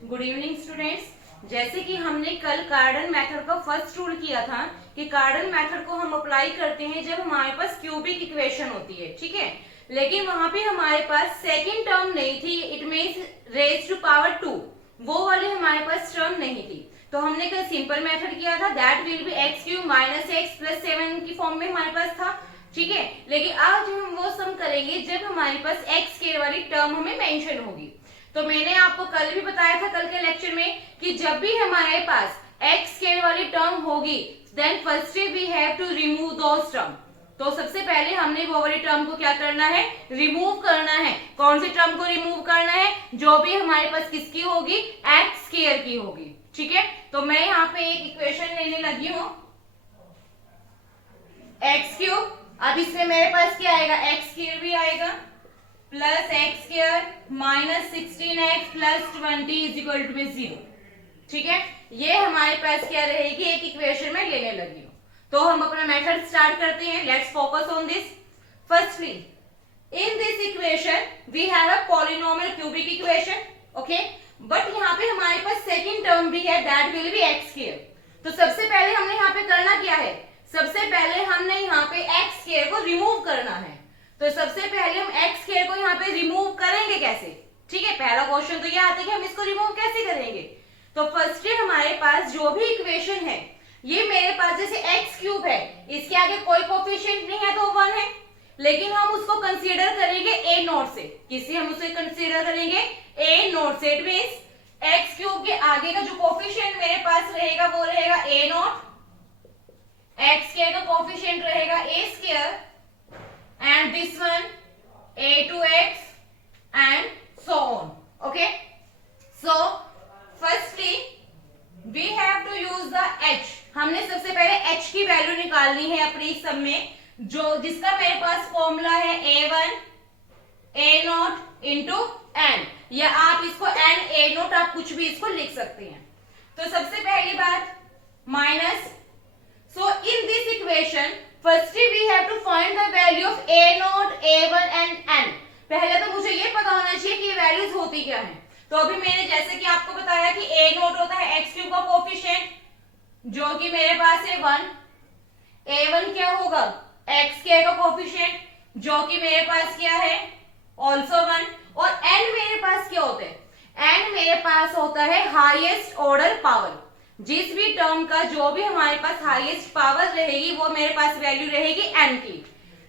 Good evening students. जैसे कि हमने कल कार्डन मेथड का फर्स्ट रूल किया था कि कार्डन मेथड को हम अप्लाई करते हैं जब हमारे पास क्यूबिक इक्वेशन होती है, ठीक है। लेकिन वहां पे हमारे पास सेकंड टर्म नहीं थी, it means raise to power 2, वो वाली हमारे पास टर्म नहीं थी। तो हमने कल सिंपल मेथड किया था, that will be x cube minus x plus 7 की फॉर्म में हमारे पास था, ठीक है। लेकिन आज हम वो सम करेंगे जब हमारे पास एक्स स्क्वायर वाली टर्म हमें मेंशन होगी। तो मैंने आपको कल भी बताया था, कल के लेक्चर में, कि जब भी हमारे पास एक्स स्क्वायर वाली टर्म होगी then firstly we have to remove those term. तो सबसे पहले हमने वो वाली टर्म को क्या करना है, रिमूव करना है। कौन सी टर्म को रिमूव करना है, जो भी हमारे पास किसकी होगी, एक्स स्क्वायर की होगी, ठीक है। तो मैं यहाँ पे एक इक्वेशन लेने लगी हूं, एक्स क्यूब। अब इसमें मेरे पास क्या आएगा, एक्स स्क्वायर भी आएगा plus x square minus 16x plus 20 is equal to 0, ठीक है। ये हमारे पास क्या रहेगी, एक इक्वेशन में लेने लगी हूं। तो हम अपना मेथड स्टार्ट करते हैं। Let's focus on this. Firstly in this equation we have a polynomial cubic equation, okay. But यहाँ पे हमारे पास सेकेंड टर्म भी है, that will be x square. तो सबसे पहले हमने यहाँ पे करना क्या है, सबसे पहले हमने यहाँ पे एक्स स्क्वायर को रिमूव करना है। तो सबसे पहले हम एक्स स्क्वायर को यहाँ पे रिमूव करेंगे कैसे, ठीक है। पहला क्वेश्चन तो ये आता है कि हम इसको रिमूव कैसे करेंगे। तो फर्स्टली हमारे पास जो भी इक्वेशन है, ये मेरे पास जैसे एक्स क्यूब है, इसके आगे कोई कोफिशिएंट नहीं है तो 1 है, लेकिन हम उसको कंसीडर करेंगे ए नॉट से। किसी हम उसे कंसीडर करेंगे ए नॉट से। इट मींस एक्स क्यूब के आगे का जो कोफिशिएंट मेरे पास रहेगा वो रहेगा ए नॉट, एक्स स्क्वायर का कोफिशिएंट रहेगा ए square, and this one a2x and so on, okay. So firstly we have to use the h। हमने सबसे पहले h की वैल्यू निकालनी है अपनी सम में, जो जिसका मेरे पास फॉर्मूला है a1 a0 इंटू n, या आप इसको n a0 आप कुछ भी इसको लिख सकते हैं। तो सबसे पहली बात minus, so in this equation firstly we have to find the value of a0 a1 and n। पहले तो मुझे ये पता होना चाहिए कि ये वैल्यूज होती क्या हैं। तो अभी मैंने जैसे कि आपको बताया कि a0 होता है एक्स क्यूब का कोफिशिएंट, जो कि मेरे पास है 1, a1 क्या होगा, एक्स स्क्वायर का कोफिशिएंट, जो कि मेरे पास क्या है, ऑल्सो 1, और n मेरे पास क्या होता है, n मेरे पास होता है हाईएस्ट ऑर्डर पावर। जिस भी टर्म का जो भी हमारे पास हाईएस्ट पावर रहेगी वो मेरे पास वैल्यू रहेगी n की।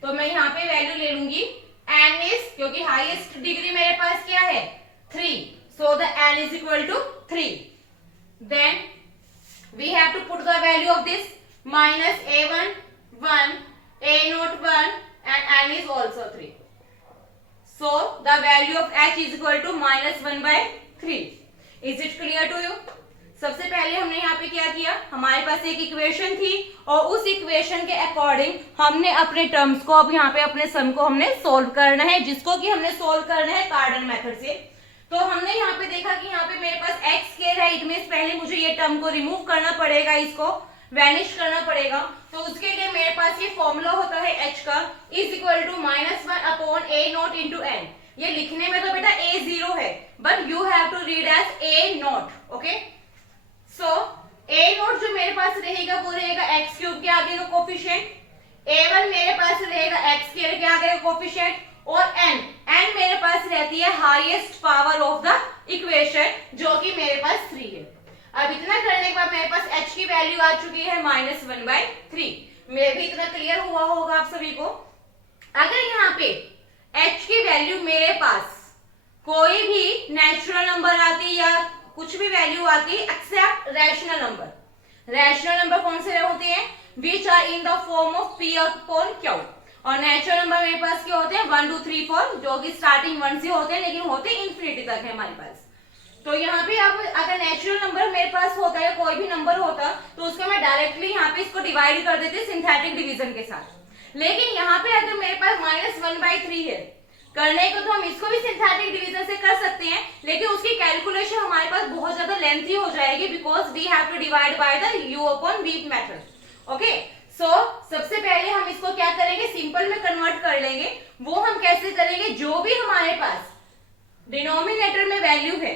तो मैं यहाँ पे वैल्यू ले लूंगी n इज, क्योंकि हाईएस्ट डिग्री मेरे पास क्या है 3, so the n is equal to 3। Then we have to put the value of this, minus a1 1 a0 1 and n is also 3, so the value of h is equal to -1/3। is it clear to you? सबसे पहले हमने यहाँ पे क्या किया, हमारे पास एक equation थी और उस इक्वेशन के अकॉर्डिंग हमने अपने टर्म्स को, अब यहाँ पे अपने सम को हमने सोल्व करना है, जिसको कि हमने सोल्व करना है कार्डन मेथड से। तो हमने यहाँ पे देखा कि यहाँ पे मेरे पास एक्स स्क्वायर है, इट मींस पहले मुझे ये टर्म को रिमूव करना पड़ेगा, इसको वैनिश करना पड़ेगा। तो उसके लिए मेरे पास ये फॉर्मूला होता है h का, is equal to -1/a0 into n। ये लिखने में तो बेटा a0 है, but you have to read as a0, okay. So a0 जो मेरे पास रहेगा वो रहेगा एक्स क्यूब के आगे का कोफिशिएंट, a1 मेरे पास रहेगा एक्स स्क्वायर के आगे का कोफिशिएंट, और n मेरे पास रहती है highest power of the equation, जो कि मेरे पास 3 है। अब इतना करने के बाद मेरे पास h की वैल्यू आ चुकी है -1/3। मे भी इतना क्लियर हुआ होगा आप सभी को। अगर यहाँ पे h की वैल्यू मेरे पास कोई भी नेचुरल नंबर आती या कुछ भी वैल्यू आती है except rational number. Rational number कौन से होते हैं, which are in the form of p upon q, और नेचुरल नंबर मेरे पास क्या होते हैं 1 2 3 4, जो कि स्टार्टिंग 1 से होते हैं लेकिन होते इंफिनिटी तक है हमारे पास। तो यहाँ पे अब अगर नेचुरल नंबर मेरे पास होता है, कोई भी नंबर होता, तो उसको मैं डायरेक्टली यहाँ पे इसको डिवाइड कर देती सिंथेटिक डिवीजन के साथ। लेकिन यहाँ पे अगर मेरे पास -1/3 है, करने को तो हम इसको भी सिंथेटिक डिवीजन से कर सकते हैं, लेकिन उसकी कैलकुलेशन हमारे पास बहुत ज्यादा लेंथी हो जाएगी, because we have to divide by the u upon v method, okay. So सबसे पहले हम इसको क्या करेंगे, सिंपल में कन्वर्ट कर लेंगे। वो हम कैसे करेंगे, जो भी हमारे पास डिनोमिनेटर में वैल्यू है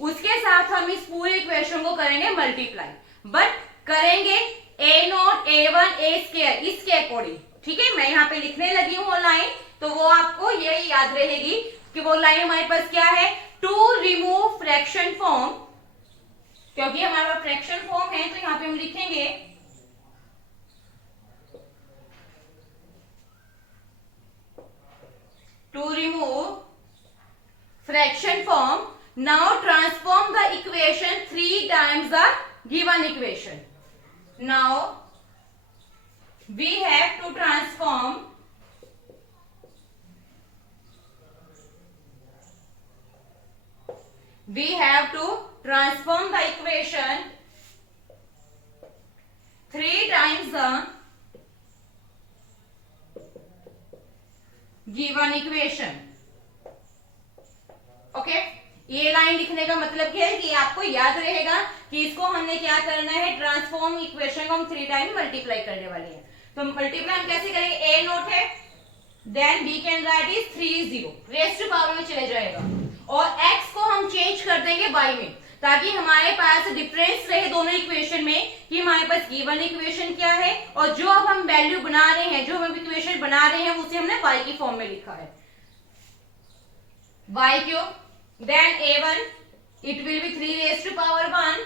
उसके साथ हम इस पूरे इक्वेशन को करेंगे मल्टीप्लाई, बट करेंगे a not a1 a square इसके अकॉर्डिंग। ठीक है, मैं यहाँ पे लिखने लगी हूँ लाइन, तो वो आपको ये याद रहेगी कि वो लाइन हमारे पास क्या है, टू रिमूव फ्रैक्शन फॉर्म, क्योंकि हमारे पास फ्रैक्शन फॉर्म है तो यहाँ पे हम लिखेंगे to remove fraction form. Now transform the equation 3 times the given equation. Now we have to transform the equation 3 times the given equation. Okay, ये लाइन लिखने का मतलब क्या है कि आपको याद रहेगा कि इसको हमने क्या करना है, ट्रांसफॉर्म इक्वेशन को हम 3 टाइम मल्टीप्लाई करने वाले हैं। तो मल्टीप्लाई हम कैसे करेंगे, a नोट है, then we can write is 3 0 raised to power में चले जाएगा, और x को हम चेंज कर देंगे y में, ताकि हमारे पास डिफरेंस रहे दोनों इक्वेशन में कि हमारे पास गिवन इक्वेशन क्या है और जो अब हम वैल्यू बना रहे हैं, जो हम इक्वेशन बना रहे हैं उसे हमने y की फॉर्म में लिखा है, y cube, then a1 it will be 3 raised to power 1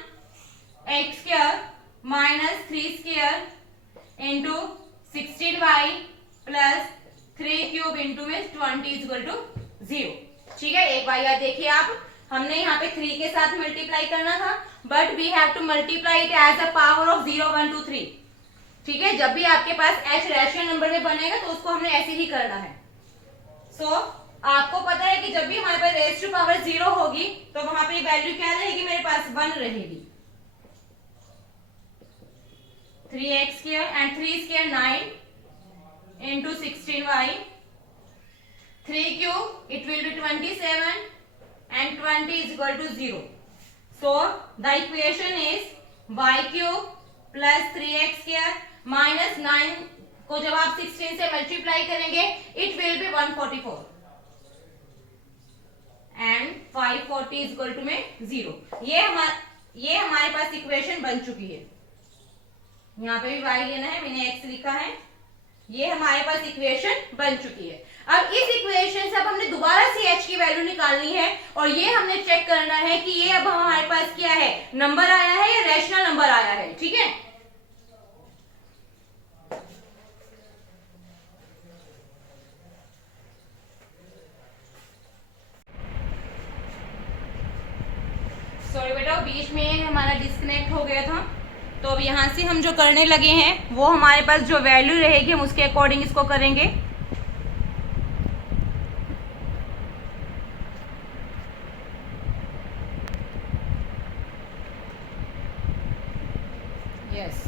x square minus 3 square into 16y plus 3 cube into 20 is equal to 0। ठीक है, एक बार याद देखिए आप, हमने यहाँ पे 3 के साथ मल्टीप्लाई करना था, but we have to multiply it as a power of 0 1 2 3। ठीक है, जब भी आपके पास h रैशनल नंबर में बनेगा तो उसको हमने ऐसे ही करना है। आपको पता है कि जब भी हमारे पास रेज टू पावर 0 होगी तो वहां पे वैल्यू क्या रहेगी, मेरे पास 1 रहेगी। 3x square and 3 square 9 into 16y, 3 cube it will be 27 and 20 is equal to 0. So the equation is y cube plus 3x square minus 9 को जब आप 16 से मल्टीप्लाई करेंगे it will be 144 and 540 is equal to में 0। ये हमारे पास equation बन चुकी है। यहाँ पे भी y लेना है, मैंने x लिखा है, ये हमारे पास इक्वेशन बन चुकी है। अब इस इक्वेशन से अब हमने दोबारा से h की वैल्यू निकालनी है और ये हमने चेक करना है कि ये अब हमारे पास क्या है, नंबर आया है या रैशनल नंबर आया है। ठीक है, सॉरी बेटा, बीच में हमारा डिस्कनेक्ट हो गया था, तो अब यहाँ से हम जो करने लगे हैं वो हमारे पास जो वैल्यू रहेगी हम उसके अकॉर्डिंग इसको करेंगे। यस,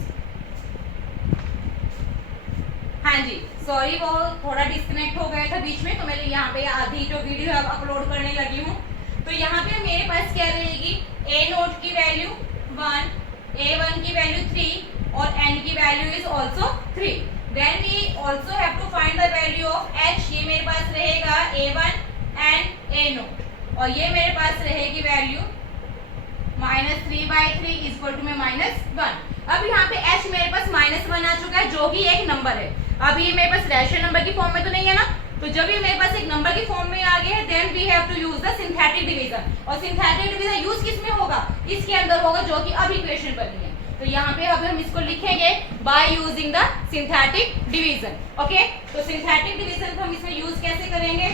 हाँ जी, सॉरी वो थोड़ा डिस्कनेक्ट हो गया था बीच में, तो मैं यहाँ पे आधी जो वीडियो है अपलोड करने लगी हूँ। तो यहाँ पे मेरे पास क्या रहेगी, a नोट की वैल्यू 1, a1 की वैल्यू 3 और n की value is also 3। Then we also have to find the value of h। ये मेरे पास रहेगा a1 एंड a नोट, और ये मेरे पास रहेगी वैल्यू -3/3 इज इक्वल टू में -1। अब यहाँ पे h मेरे पास -1 आ चुका है जो कि एक नंबर है। अब ये मेरे पास रैशनल नंबर की फॉर्म में तो नहीं है ना, तो जब ये मेरे पास एक नंबर की फॉर्म में आ गया है then we have to use the synthetic division. और सिंथेटिक डिवीजन यूज किस में होगा, इसके अंदर होगा जो कि अब इक्वेशन बनी है। तो यहाँ पे अब हम इसको लिखेंगे by using the synthetic division. Okay, तो सिंथेटिक डिवीजन को हम इसमें यूज कैसे करेंगे,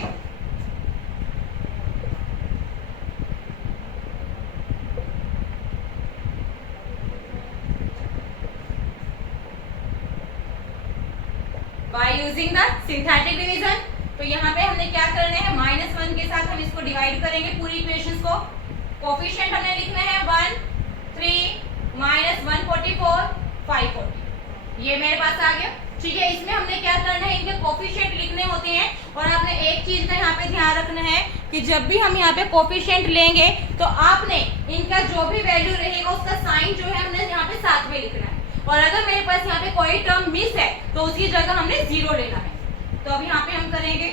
by using the synthetic division. तो यहाँ पे हमने क्या करना है, -1 के साथ हम इसको डिवाइड करेंगे पूरी इक्वेशंस को। कोफिशिएंट हमने लिखना है 1 3 -144 540, ये मेरे पास आ गया। ठीक है, इसमें हमने क्या करना है, इनके कोफिशिएंट लिखने होते हैं। और आपने एक चीज का यहाँ पे ध्यान रखना है कि जब भी हम यहाँ पे कोफिशिएंट लेंगे तो आपने इनका जो भी वैल्यू रहेगा उसका साइन जो है हमने यहाँ पे साथ में लिखना है। और अगर मेरे पास यहाँ पे कोई टर्म मिस है तो उसकी जगह हमने 0 लेना है। तो अब यहाँ पे हम करेंगे,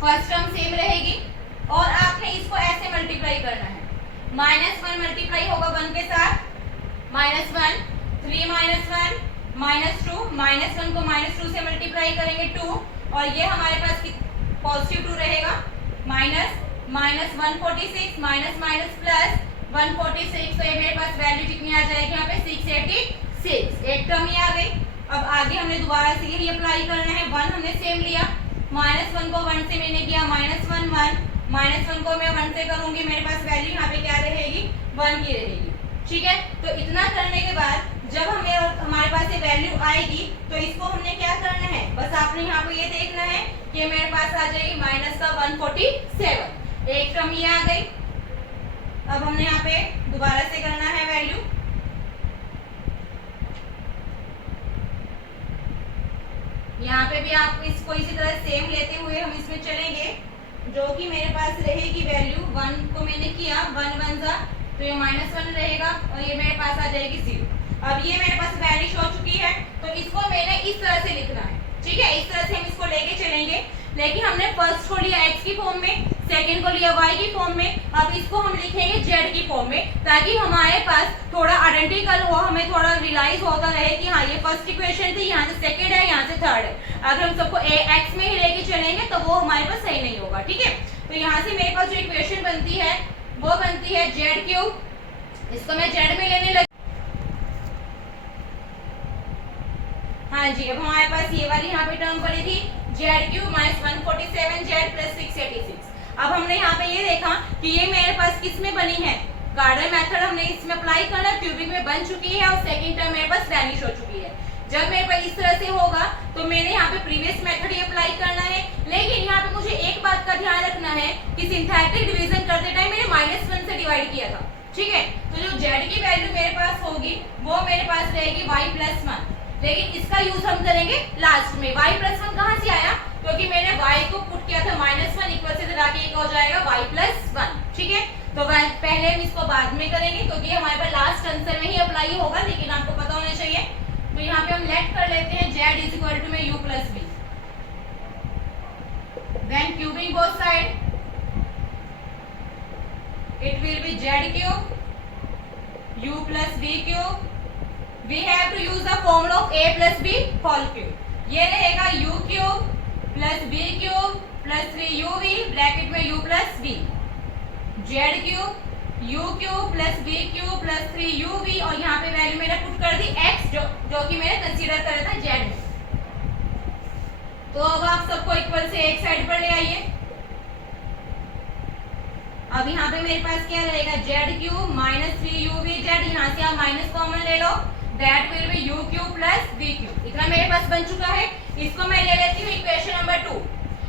फर्स्ट टर्म सेम रहेगी और आपने इसको ऐसे मल्टीप्लाई करना है। -1 मल्टीप्लाई होगा 1 के साथ, -1, 3 -1 -2, -1 को -2 से मल्टीप्लाई करेंगे 2, और ये हमारे पास पॉजिटिव 2 रहेगा, -146 प्लस 146, तो ये मेरे पास वैल्यू कितनी आ जाएगी यहाँ पे 686, एक टर्म ही आ गई। अब आगे हमने दोबारा से यही अप्लाई करना है, 1 हमने सेम लिया, -1 को 1 से मैंने किया -1 1, -1 को मैं 1 से करूंगी, मेरे पास वैल्यू यहाँ पे क्या रहेगी 1 की रहेगी, ठीक है। तो इतना करने के बाद जब हमारे पास ये वैल्यू आएगी तो इसको हमने क्या करना है, बस आपने यहाँ पे ये देखना है कि मेरे पास आ जाएगी -147, एक टर्म ये आ गई। अब हमने यहाँ पे दोबारा से करना है वैल्यू, यहाँ पे भी आप इसको इसी तरह सेम लेते हुए हम इसमें चलेंगे, जो कि मेरे पास रहेगी वैल्यू 1 को मैंने किया 1 1 जा, तो ये -1 रहेगा और ये मेरे पास आ जाएगी 0। अब ये मेरे पास वैनिश हो चुकी है, तो इसको मैंने इस तरह से लिखना है, ठीक है। इस तरह से हम इसको लेके चलेंगे, लेकिन हमने फर्स्ट को लिया x की फॉर्म में, सेकंड को लिया y की फॉर्म में, अब इसको हम लिखेंगे z की फॉर्म में, ताकि हमारे पास थोड़ा आइडेंटिकल हो, हमें थोड़ा रियलाइज होता रहे कि हाँ ये फर्स्ट इक्वेशन थी, यहाँ से सेकंड है, यहाँ से थर्ड है। अगर हम सबको x में ही लेके चलेंगे तो वो हमारे पास सही नहीं होगा, ठीक है। तो यहाँ से मेरे पास जो इक्वेशन बनती है वो बनती है z3, इसको मैं z में लेने लगी, हाँ जी। अब हमारे पास ये वाली यहाँ पे टर्म पड़ी थी z3 -147 z प्लस 686। अब हमने यहाँ पे ये देखा कि ये मेरे पास किस में बनी है, गार्डन मेथड हमने इसमें अप्लाई करना, क्यूबिक में बन चुकी है, और सेकंड टर्म मेरे पास वैनिश हो चुकी है। जब मेरे पास इस तरह से होगा तो मैंने यहाँ पे प्रीवियस मेथड ही अप्लाई करना है, लेकिन यहाँ पे मुझे एक बात का ध्यान रखना है कि सिंथेटिक डिवीजन करते टाइम मैंने -1 से डिवाइड किया था, ठीक है। तो जो z की वैल्यू मेरे पास होगी वो मेरे पास रहेगी y+1, लेकिन इसका यूज हम करेंगे लास्ट में। y+1 कहाँ से आया, क्योंकि मैंने y को पुट किया था -1 इक्वल से लगाके एक हो जाएगा y+1, ठीक है। तो पहले हम इसको बाद में करेंगे, क्योंकि हमारे पास लास्ट आंसर में ही अप्लाई होगा, लेकिन आपको पता होना चाहिए। तो यहाँ पे हम लेट कर लेते हैं z इक्वल टू में u plus b, then cubing both side, it will be z³ u plus b³। We have to use the formula of a plus b whole cube, ये रहेगा u³ plus b³ plus 3uv bracket में u plus b, z³ u³ plus b³ plus 3uv, और यहाँ पे value मैंने put कर दी x, जो कि मैंने कंसीडर करा था z में। तो अब आप सबको इक्वल से एक साइड पर ले आइए। अब यहाँ पे मेरे पास क्या रहेगा z³ माइनस 3uvz, यहाँ से आप माइनस कॉमन ले लो, that will be u³ plus b³। इतना मेरे पास बन चुका है, इसको मैं ले लेती हूँ इक्वेशन नंबर 2,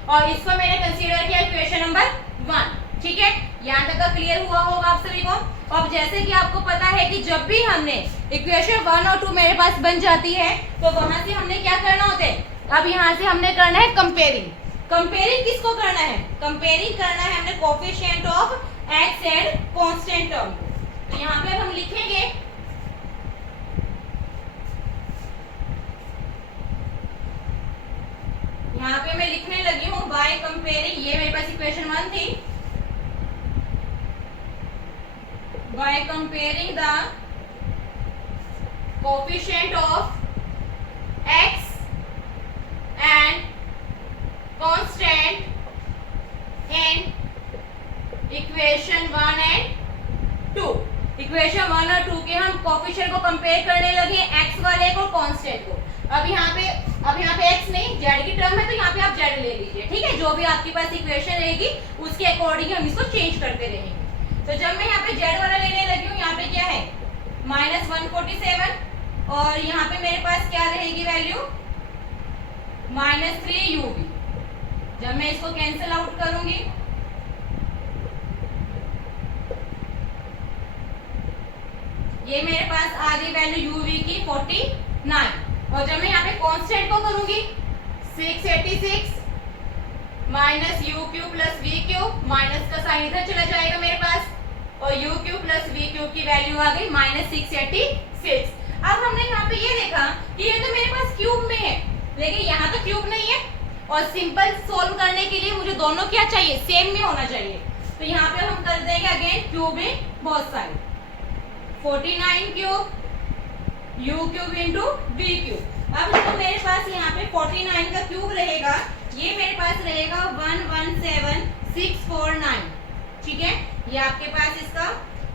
और इसको मैंने कंसीडर किया इक्वेशन नंबर 1, ठीक है। यहाँ तक का क्लियर हुआ होगा आप सभी को। अब जैसे कि आपको पता है कि जब भी हमने इक्वेशन 1 और 2 मेरे पास बन जाती है तो वहां से हमने क्या करना होता है, अब यहाँ से हमने करना है कंपेयरिंग। कंपेयरिंग किसको करना है, कंपेयरिंग करना है हमने coefficient of x and constant term. तो यहाँ पे हम लिखेंगे यहाँ पे मैं लिखने लगी हूँ बाय कंपेयरिंग, ये मेरे पास इक्वेशन 1 थी, by comparing the coefficient of x and constant in equation 1 and 2। Equation 1 और 2 के हम कोफिशिएंट को कंपेयर करने लगे, x वाले को कांस्टेंट को। अब यहाँ पे x नहीं z की टर्म है, तो यहाँ पे आप z ले लीजिए, ठीक है। जो भी आपके पास इक्वेशन रहेगी उसके अकॉर्डिंग हम इसको चेंज करते रहेंगे। तो जब मैं यहाँ पे z वाला लेने लगी हूँ, यहाँ पे क्या है -147, और यहाँ पे मेरे पास क्या रहेगी वैल्यू -3uv। जब मैं इसको कैंसिल आउट करूंगी ये मेरे पास आ गई वैल्यू uv की 49, और जब मैं यहाँ पे कांस्टेंट को करूंगी 686 minus u³ plus v³ minus का साइन इधर चला जाएगा मेरे पास, और u³ प्लस v³ की वैल्यू आ गई -686। अब हमने यहाँ पे ये देखा कि ये तो मेरे पास क्यूब में है, लेकिन यहाँ तो क्यूब नहीं है, और सिंपल सोल्व करने के लिए मुझे दोनों क्या चाहिए, सेम में होना चाहिए। तो यहाँ पे हम कर देंगे again cubing both side, 49 cube u cube into v cube. अब जो मेरे पास यहाँ पे 49 का क्यूब रहेगा, ये मेरे पास रहेगा 117649, ठीक है। ये आपके पास इसका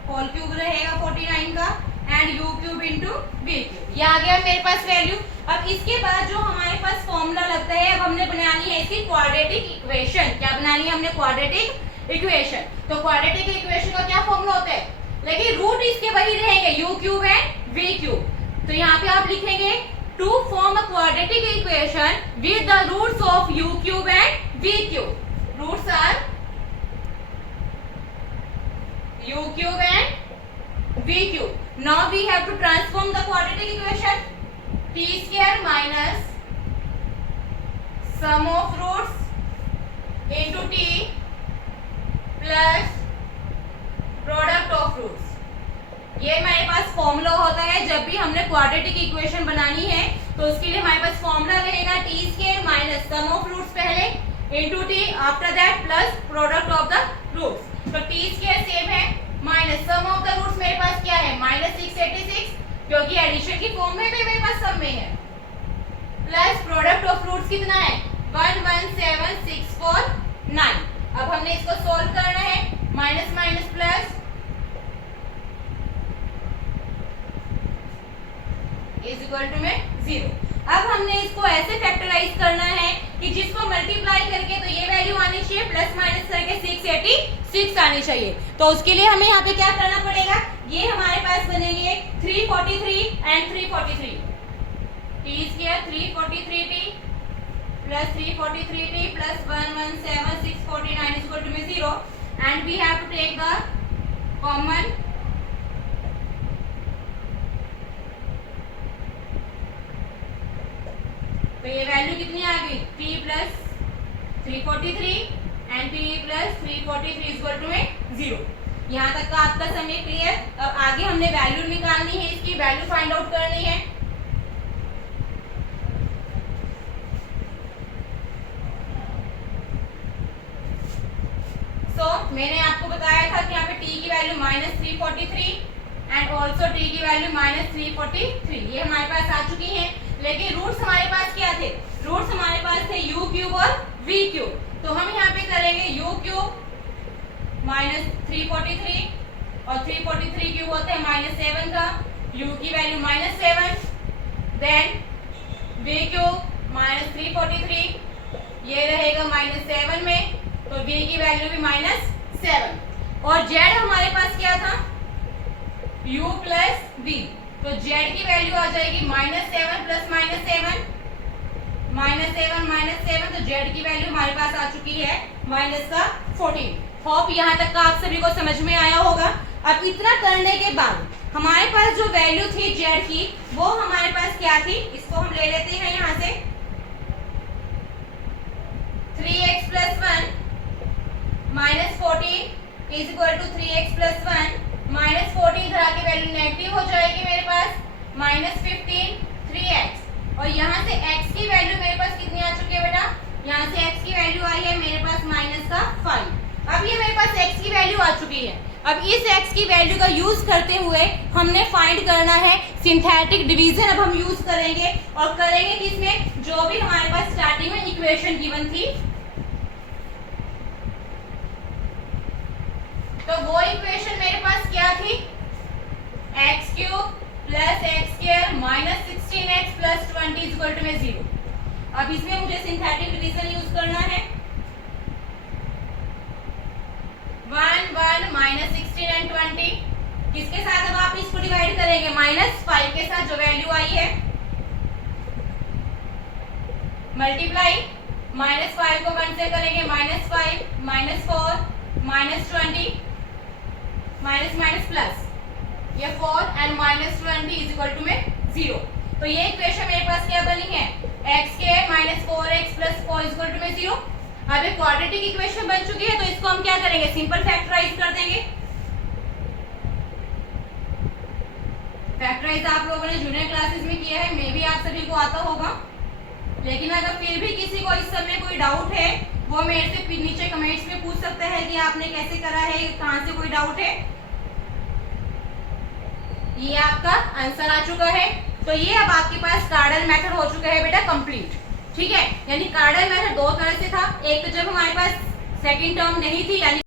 होल क्यूब रहेगा 49 का, and u cube into v cube. ये आ गया मेरे पास वैल्यू। अब इसके बाद जो हमारे पास फॉर्मूला लगता है, अब हमने बनानी है इसकी क्वाड्रेटिक इक्वेशन। क्या बनानी है हमने? Quadratic equation. तो क्वाड्रेटिक इक्वेशन का क्या फॉर्मूला होता है? लेकिन रूट इसके वही रहेंगे, u cube and v cube. तो यहाँ पे आप लिखेंगे to form a quadratic equation with the roots of u cube and v cube. Roots are u cube and v cube. Now we have to transform the quadratic equation, t square minus sum of roots into t plus product of roots. ये हमारे पास formula होता है जब भी हमने quadratic equation बनानी है, तो उसके लिए हमारे पास फॉर्मूला रहेगा T square minus sum of roots पहले into T, after that plus product of the roots. तो टी स्क्वायर सेम है minus sum of the roots मेरे पास क्या है? -686, क्योंकि एडिशन की फॉर्म में भी मेरे पास सम में है, प्लस प्रोडक्ट ऑफ रूट्स कितना है? 117649। अब हमने इसको सॉल्व करना है, minus minus plus is equal to में 0। अब हमने इसको ऐसे फैक्टराइज करना है कि जिसको मल्टीप्लाई करके तो ये वैल्यू आनी चाहिए, प्लस माइनस करके 686 आनी चाहिए। तो उसके लिए हमें यहाँ पे क्या करना पड़ेगा? ये हमारे पास बनेंगे 343 and 343, t square 343t plus 343t plus 117649 is equal to में 0, and we have to take the common. तो ये वैल्यू कितनी आ गई? t plus 343 and t plus 343 equal to में 0। यहाँ तक का आपका समय क्लियर। अब आगे हमने वैल्यू निकालनी है, इसकी वैल्यू फाइंड आउट करनी है। मैंने आपको बताया था कि यहाँ पे t की वैल्यू -343 एंड ऑल्सो t की वैल्यू -343, ये हमारे पास आ चुकी हैं। लेकिन रूट्स हमारे पास क्या थे? रूट्स हमारे पास थे u क्यूब और v क्यूब। तो हम यहाँ पे करेंगे u क्यूब -343 और 343 क्यूब होते हैं -7 का, u की वैल्यू -7, देन v क्यूब -343, ये रहेगा -7 में, तो v की वैल्यू भी -7, और z हमारे पास क्या था? u प्लस v, तो z की वैल्यू आ जाएगी -7 प्लस -7, -7, तो z की वैल्यू हमारे पास आ चुकी है -14। होप यहाँ तक का आप सभी को समझ में आया होगा। अब इतना करने के बाद हमारे पास जो वैल्यू थी z की, वो हमारे पास क्या थी? इसको हम ले लेते हैं यहाँ से, 3x plus 1 -14 is equal to 3x plus 1 -14, इधर आके वैल्यू नेगेटिव हो जाएगी मेरे पास, -15 3x, और यहाँ से x की वैल्यू मेरे पास कितनी आ चुकी है बेटा? यहाँ से x की वैल्यू आई है मेरे पास -5। अब ये मेरे पास x की वैल्यू आ चुकी है। अब इस x की वैल्यू का यूज करते हुए हमने फाइंड करना है सिंथेटिक डिवीजन। अब हम यूज करेंगे, और करेंगे किसमें? जो भी हमारे पास स्टार्टिंग में इक्वेशन गिवन थी, तो वो इक्वेशन मेरे पास क्या थी? x cube plus x square minus 16x plus 20 is equal to में 0। अब इसमें मुझे सिंथेटिक डिवीजन यूज करना है, 1 1 -16 एंड 20, किसके साथ अब आप इसको डिवाइड करेंगे? -5 के साथ, जो वैल्यू आई है, मल्टीप्लाई, -5 को 1 से करेंगे, -5 -4 -20 माइनस प्लस, ये 4 एंड -20 इज इक्वल टू में 0। तो ये इक्वेशन मेरे पास क्या बनी है? x square -4x plus 4 is equal to में 0। अब एक क्वाड्रेटिक इक्वेशन बन चुकी है, तो इसको हम क्या करेंगे? सिंपल फैक्टराइज कर देंगे। फैक्टराइज आप लोगों ने जूनियर क्लासेस में किया है, मे भी आप सभी को आता होगा, लेकिन अगर फिर भी किसी को इस समय कोई डाउट है वो मेरे से नीचे कमेंट्स में पूछ सकते हैं कि आपने कैसे करा है, कहां से कोई डाउट है। ये आपका आंसर आ चुका है। तो ये अब आपके पास कार्डल मेथड हो चुका है बेटा कंप्लीट, ठीक है। यानी कार्डल मेथड दो तरह से था, एक तो जब हमारे पास सेकंड टर्म नहीं थी यानी